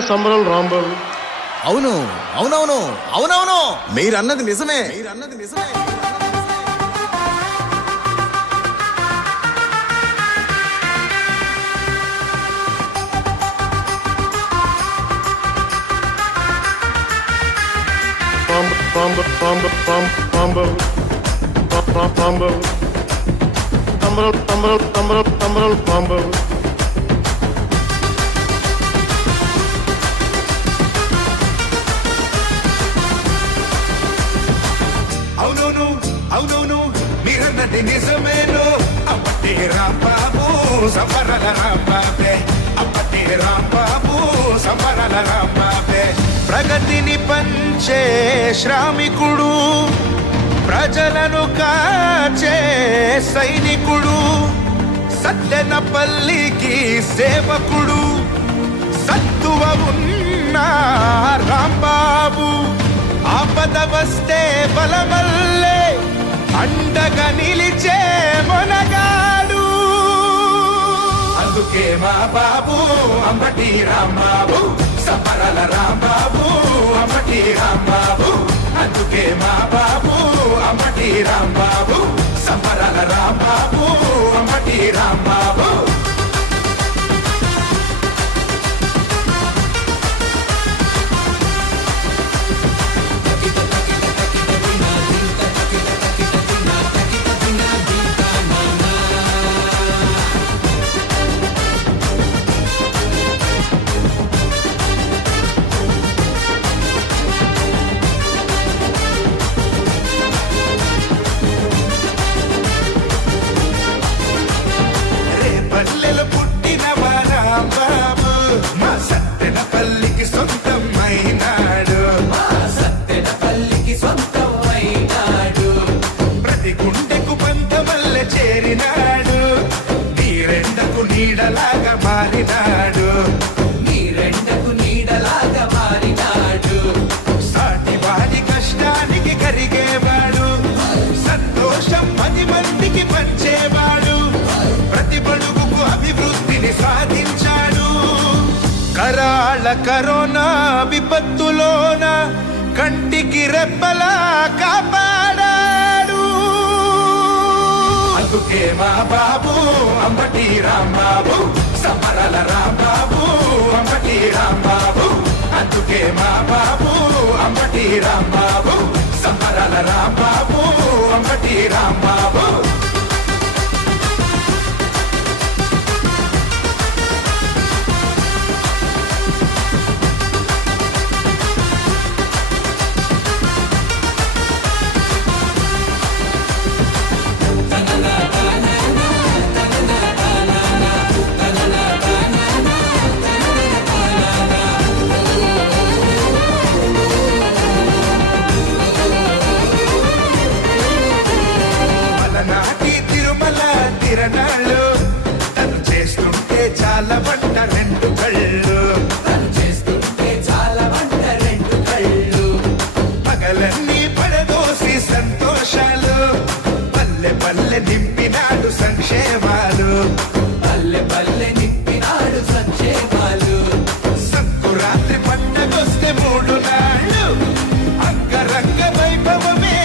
సంబరం రాంబాబు. అవును అవునవును అవునవును. మీరన్నది నిజమే. మీరన్నది నిజమే. రాంబ రాంబ రాంబ రాంబ రాంబాబు. రా- రాంబాబు. సంబరం సంబరం సంబరం సంబరం మీరన్నది నిజమేను? అప్పటి రాంబాబు సంబరాల రాంబాబే. అప్పటి రాంబాబు సంబరాల రాంబాబే. ప్రగతిని పంచే శ్రామికుడు ప్రజలను కాచే సైనికుడు సద్దెనపల్లికి సేవకుడు సత్తువ ఉన్న రాంబాబు. ఆపద వస్తే బలం అండగా నిలిచే మొనగాడు. అందుకే మా బాబు అంబటి రాంబాబు సపరల రాంబాబు అంబటి రాంబాబు. అందుకే మా బాబు అంబటి రాంబాబు సపరల రాంబాబు అంబటి రాంబాబు. పల్లికి సొంతం అయినాడు ప్రతి గుండెకు పంతమల్లె చేరినాడు. నీరెండకు నీడలాగా మారినాడు. కరాళ కరోనా విపత్తులోన కంటికి రెప్పలా కాపాడాడు. అందుకే మా బాబు అంబటి రాంబాబు సమరల రాంబాబు అంబటి రాంబాబు అందుకే మా బాబు అంబటి రాంబాబు సమరల రాంబాబు రాంబాబు కిరణాలు తను చేస్తుంటే చాలా వంట రెండు కళ్ళు. తను చేస్తుంటే చాలా వంట రెండు కళ్ళు. పగలన్నీ పడదోసి సంతోషాలు. పల్లె పల్లె నింపినాడు సంక్షేమాలు. పల్లె పల్లె రాత్రి వైభవమే